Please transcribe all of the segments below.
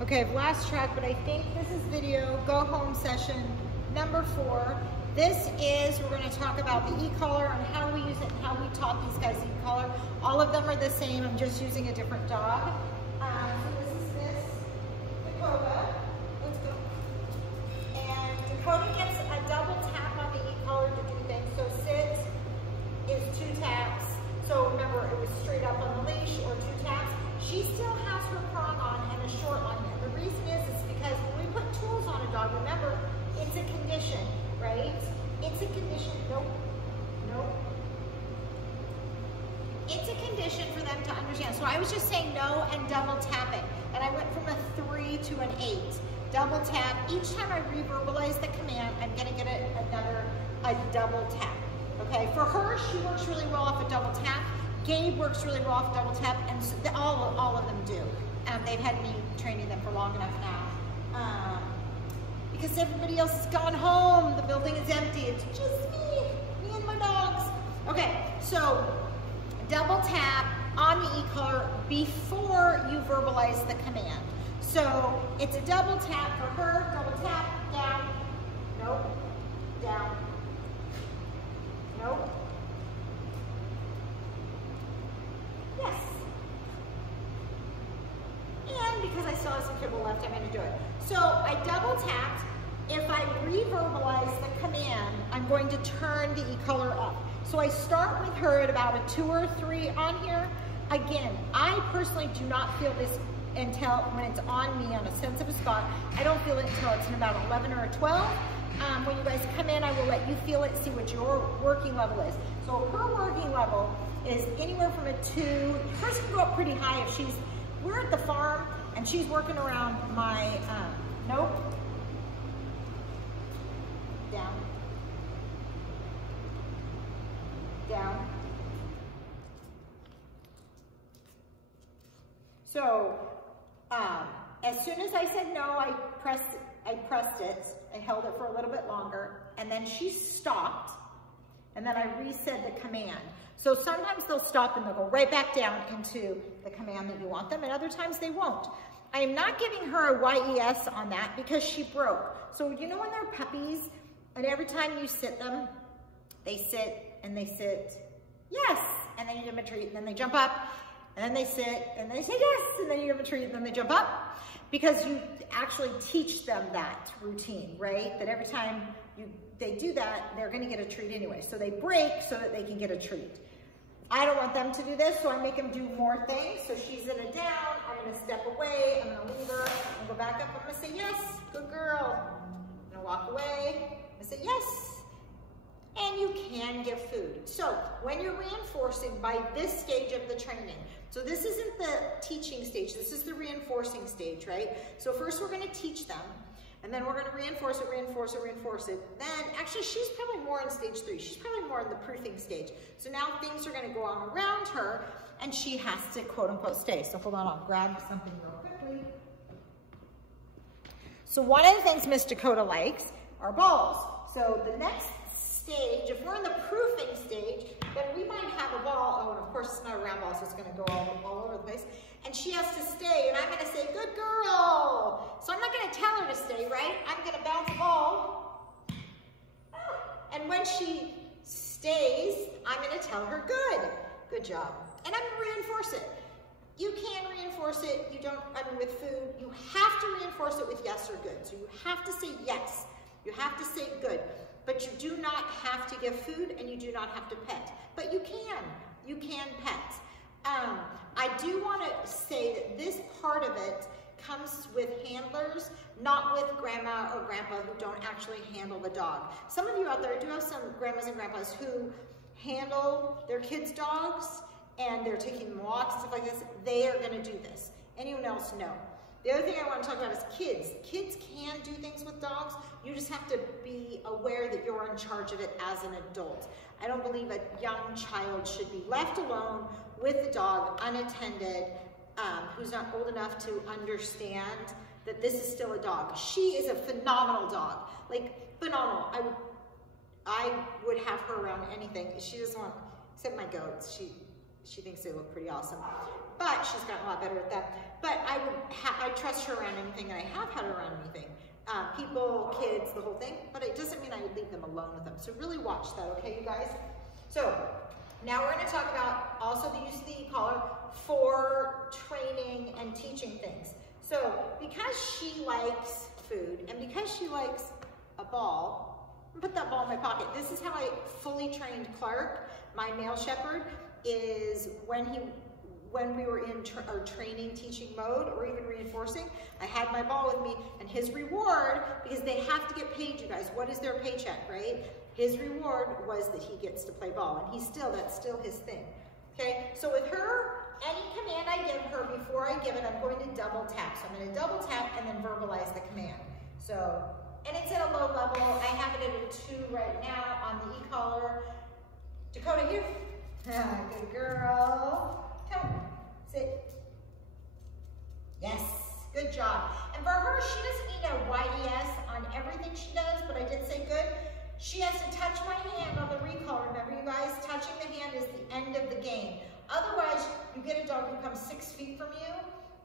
Okay, I've lost track, but I think this is video go home session number 4. This is, we're going to talk about the e-collar and how we use it and how we taught these guys the e-collar. All of them are the same. I'm just using a different dog. So this is Dakota. Let's go. And Dakota gets a double tap on the e-collar to do things. So sit is 2 taps. So remember, it was straight up on the leash or 2 taps. She still has her prong on and a short line here. The reason is because when we put tools on a dog, remember, it's a condition, right? It's a condition. Nope. Nope. It's a condition for them to understand. So I was just saying no and double tapping. And I went from a 3 to an 8. Double tap. Each time I reverbalize the command, I'm going to get a double tap. Okay? For her, she works really well off a double tap. Gabe works really well off double tap, and so all of them do. They've had me training them for long enough now. Because everybody else has gone home. The building is empty. It's just me and my dogs. Okay, so double tap on the e-collar before you verbalize the command. So it's a double tap for her, double tap, down, nope, down, nope. Yes. And because I still have some kibble left, I'm going to do it. So I double tapped. If I reverbalize the command, I'm going to turn the e-collar up. So I start with her at about a 2 or 3 on here. Again, I personally do not feel this until when it's on me on a sensitive spot. I don't feel it until it's in about 11 or a 12. When you guys come in, I will let you feel it, see what your working level is. So her working level is anywhere from a 2. Hers can go up pretty high if she's, we're at the farm and she's working around my, nope, down, down. So, as soon as I said no, I pressed it, I held it for a little bit longer, and then she stopped, and then I resaid the command. So sometimes they'll stop and they'll go right back down into the command that you want them, and other times they won't. I am not giving her a YES on that because she broke. So you know when they're puppies, and every time you sit them, they sit and they sit, yes, and then you give them a treat, and then they jump up, and then they sit, and they say yes, and then you give them a treat, and then they jump up, because you actually teach them that routine, right? That every time they do that, they're gonna get a treat anyway. So they break so that they can get a treat. I don't want them to do this, so I make them do more things. So she's in a down, I'm gonna step away, I'm gonna leave her, and go back up, I'm gonna say yes, good girl. I'm gonna walk away, I say yes. And you can give food. So when you're reinforcing by this stage of the training, so this isn't the teaching stage, this is the reinforcing stage, right? So first we're gonna teach them, and then we're gonna reinforce it, reinforce it, reinforce it. Then, actually she's probably more in stage 3. She's probably more in the proofing stage. So now things are gonna go on around her, and she has to quote unquote stay. So hold on, I'll grab something real quickly. So one of the things Miss Dakota likes are balls. So the next stage, if we're in the proofing stage, then we might have a ball, oh, and of course it's not a round ball, so it's gonna go all over the place, and she has to stay, and I'm gonna say, good girl. So I'm not gonna tell her to stay, right? I'm gonna bounce the ball, and when she stays, I'm gonna tell her, good job. And I'm gonna reinforce it. You can reinforce it, with food, you have to reinforce it with yes or good. So you have to say yes, you have to say good. But you do not have to give food, and you do not have to pet. But you can pet. I do want to say that this part of it comes with handlers, not with grandma or grandpa who don't actually handle the dog. Some of you out there do have some grandmas and grandpas who handle their kids' dogs, and they're taking them walks and stuff like this. They are going to do this. Anyone else? No. The other thing I want to talk about is kids. Kids can do things with dogs. You just have to be aware that you're in charge of it as an adult. I don't believe a young child should be left alone with the dog, unattended, who's not old enough to understand that this is still a dog. She is a phenomenal dog, like phenomenal. I would have her around anything. She doesn't want, except my goats. She thinks they look pretty awesome, but she's gotten a lot better at that. But I trust her around anything, and I have had her around anything. People, kids, the whole thing, but it doesn't mean I would leave them alone with them. So really watch that, okay, you guys? So now we're going to talk about also the use of the e-collar for training and teaching things. So because she likes food and because she likes a ball, I'm gonna put that ball in my pocket. This is how I fully trained Clark, my male shepherd, is when we were in our training, teaching mode, or even reinforcing, I had my ball with me, and his reward, because they have to get paid, you guys, what is their paycheck, right? His reward was that he gets to play ball, and that's still his thing, okay? So with her, any command I give her, before I give it, I'm going to double tap. So I'm going to double tap and then verbalize the command. So, and it's at a low level. I have it at a 2 right now on the e-collar. Dakota, here. Good girl. Come, sit. Yes, good job. And for her, she doesn't need a YES on everything she does, but I did say good. She has to touch my hand on the re-collar. Remember, you guys, touching the hand is the end of the game. Otherwise, you get a dog who comes 6 feet from you,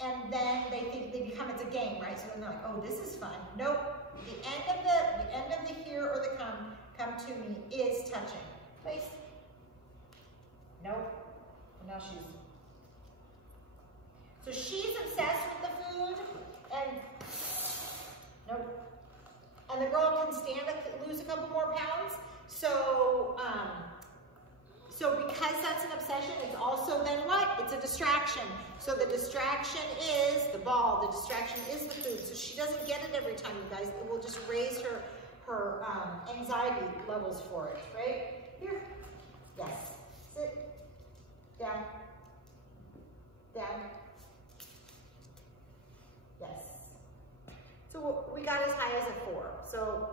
and then they think it's a game, right? So then they're like, oh, this is fun. Nope. The end of the here or the come to me is touching. Place. Nope. And now so she's obsessed with the food, and nope. And the girl can lose a couple more pounds. So because that's an obsession, it's also then what? It's a distraction. So the distraction is the ball, the distraction is the food. So she doesn't get it every time, you guys. It will just raise her anxiety levels for it, right? Here, yes, sit, down, down, yes. So we got as high as a 4. So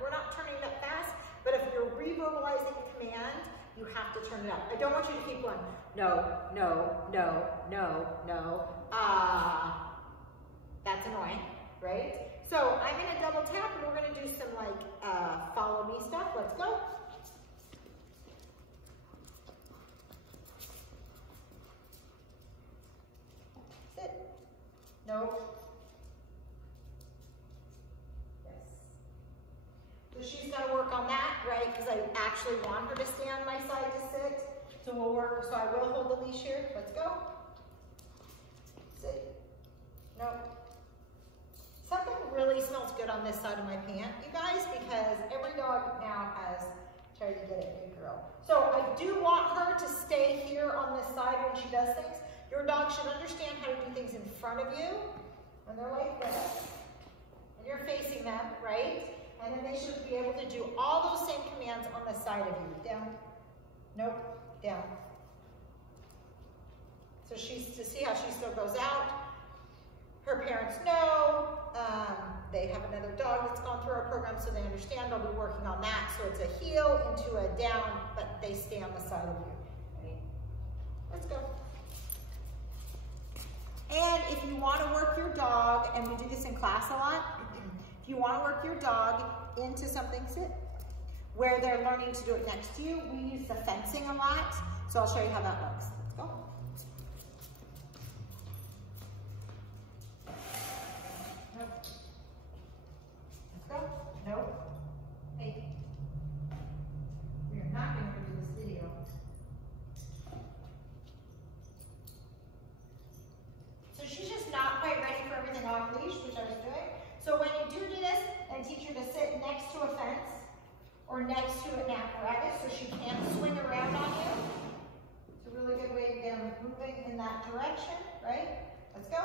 we're not turning it up fast, but if you're re-verbalizing a command, you have to turn it up. I don't want you to keep going, no, no, no, no, no, that's annoying, right? So I'm gonna double tap and we're gonna do some like follow me stuff. Let's go. Sit. No. So she's got to work on that, right? Because I actually want her to stay on my side to sit. So we'll work, so I will hold the leash here. Let's go. Sit. Nope. Something really smells good on this side of my pant, you guys, because every dog now has tried to get it, good girl. So I do want her to stay here on this side when she does things. Your dog should understand how to do things in front of you when they're like this. And you're facing them, right? And then they should be able to do all those same commands on the side of you. Down, nope, down. So to see how she still goes out. Her parents know, they have another dog that's gone through our program, so they understand. I'll be working on that. So it's a heel into a down, but they stay on the side of you. Ready? Let's go. And if you want to work your dog, and we do this in class a lot, if you want to work your dog into something, sit, where they're learning to do it next to you, we use the fencing a lot. So I'll show you how that works. Let's go. Nope. Let's go. Nope. Hey. We are not going to do this video. So she's just not quite ready for everything off leash, which I was doing. So when you do this, and teach her to sit next to a fence or next to an apparatus so she can't swing around on you. It's a really good way to get them moving in that direction, right? Let's go.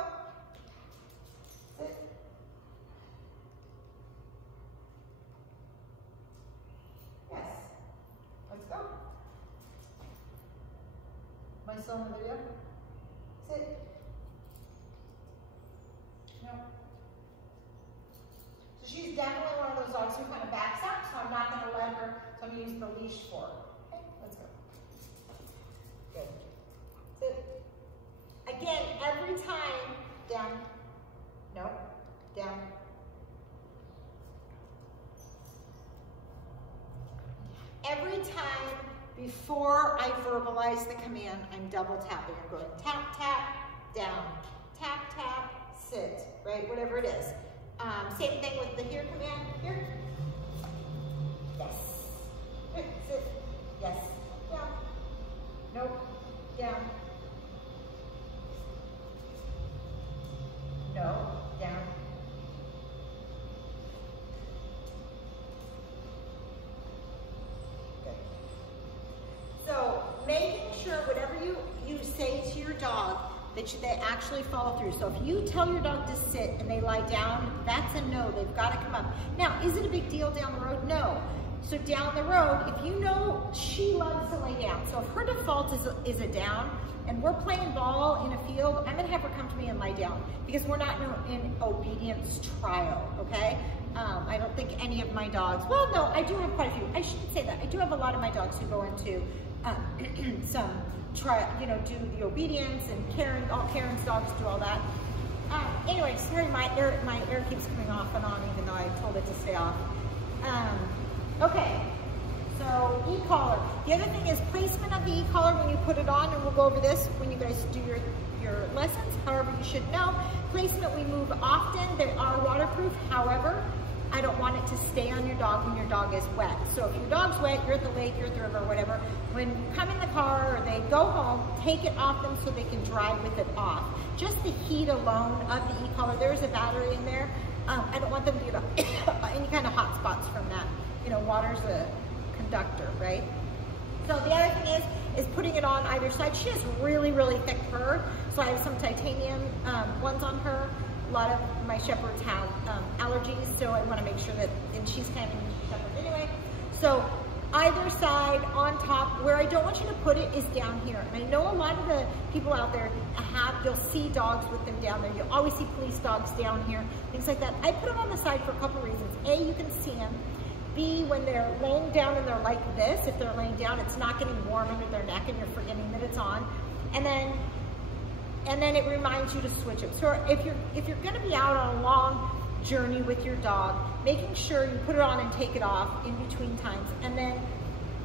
Sit. Yes. Let's go. Am I still in the video? Sit. No. She's definitely one of those dogs who kind of backs up, so I'm not going to let her, so I'm going to use the leash for her. Okay, let's go. Good. Sit. Again, every time, down, no, down. Every time before I verbalize the command, I'm double tapping. I'm going tap, tap, down, tap, tap, sit, right? Whatever it is. Same thing with the here command, here. Yes. Here, sit. Yes. Down. Nope. Down. No. Down. Good. So making sure whatever you say to your dog that they actually follow through. So if you tell your dog to sit and they lie down, that's a no. They've got to come up. Now, is it a big deal down the road? No. So down the road, if you know she loves to lay down, so if her default is a down, and we're playing ball in a field, I'm gonna have her come to me and lie down because we're not in obedience trial, okay? I don't think any of my dogs, well, no, I do have quite a few. I shouldn't say that. I do have a lot of my dogs who go into some trial, you know, do the obedience, and all Karen's dogs do all that. Anyway, sorry, my air keeps coming off and on even though I told it to stay off. Okay, so e-collar. The other thing is placement of the e-collar when you put it on, and we'll go over this when you guys do your lessons, however you should know. Placement, we move often. They are waterproof, however, I don't want it to stay on your dog when your dog is wet. So if your dog's wet, you're at the lake, you're at the river, whatever, when you come in the car or they go home, take it off them so they can dry with it off. Just the heat alone of the e-collar, there's a battery in there. I don't want them to get any kind of hot spots from that. You know, water's a conductor, right? So the other thing is putting it on either side. She has really, really thick fur, so I have some titanium ones on her. A lot of my shepherds have allergies, so I want to make sure that, and she's kind of a shepherd anyway. So either side, on top, where I don't want you to put it is down here. And I know a lot of the people out there you'll see dogs with them down there. You'll always see police dogs down here, things like that. I put them on the side for a couple reasons. A, you can see them. B, when they're laying down and they're like this, if they're laying down, it's not getting warm under their neck and you're forgetting that it's on. And then it reminds you to switch it. So if you're gonna be out on a long journey with your dog, making sure you put it on and take it off in between times, and then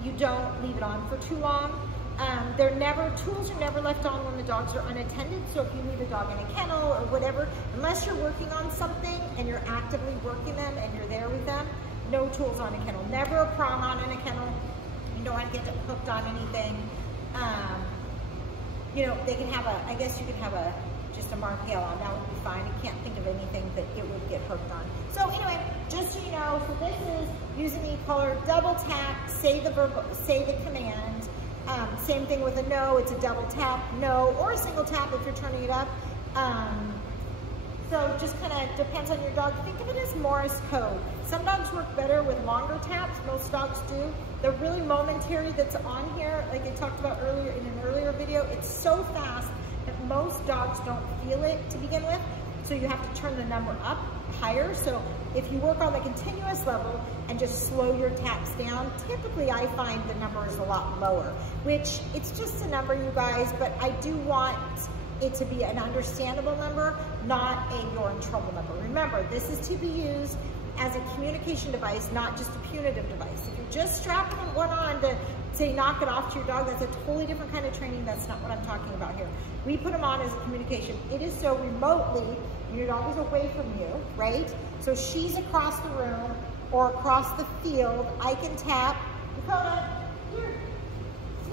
you don't leave it on for too long. Tools are never left on when the dogs are unattended. So if you leave a dog in a kennel or whatever, unless you're working on something and you're actively working them and you're there with them, no tools on a kennel. Never a prong on in a kennel. You don't want to get hooked on anything. You know, they can have I guess you could have just a markale on, that would be fine. You can't think of anything that it would get hooked on. So anyway, just so you know, so this is using the e-collar, double tap, say the command. Same thing with a no, it's a double tap, no, or a single tap if you're turning it up. So just kind of depends on your dog. Think of it as Morse code. Some dogs work better with longer taps, most dogs do. The really momentary that's on here, like I talked about earlier in an earlier video, it's so fast that most dogs don't feel it to begin with. So you have to turn the number up higher. So if you work on the continuous level and just slow your taps down, typically I find the number is a lot lower, which it's just a number, you guys, but I do want it to be an understandable number, not a you're in trouble number. Remember, this is to be used as a communication device, not just a punitive device. If you're just strapping one on to say knock it off to your dog, that's a totally different kind of training. That's not what I'm talking about here. We put them on as a communication. It is so remotely, your dog is away from you, right? So she's across the room or across the field. I can tap, Dakota, here.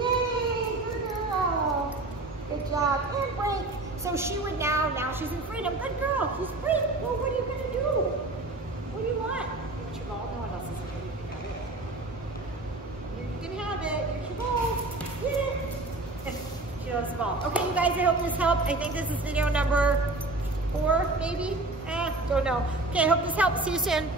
Yay, good girl. Good job, and break. So she would now she's in freedom. Good girl, she's free. Well, what are you gonna do? What do you want? Here's your ball. No one else is here. You can have it. Here's your ball. Get it. She loves the ball. Okay, you guys, I hope this helped. I think this is video number 4, maybe? Don't know. Okay, I hope this helps. See you soon.